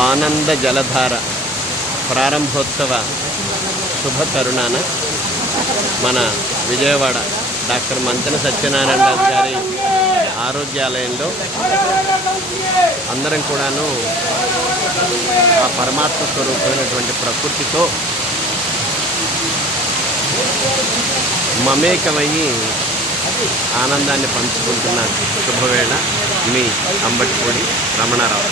ಆನಂದ ಜಲಧಾರ ಪ್ರಾರಂಭೋತ್ಸವ ಶುಭ ತರುಣಾನ మన విజయవాడ డాక్టర్ మంతెన సత్యనారాయణ గారి ఆరోగ్యాలయంలో అందరం కూడాను ఆ పరమాత్మ స్వరూపమైనటువంటి ప్రకృతితో మమేకమయ్యి ఆనందాన్ని పంచుకుంటున్న శుభవేళ మీ అంబటిపూడి రమణారావు.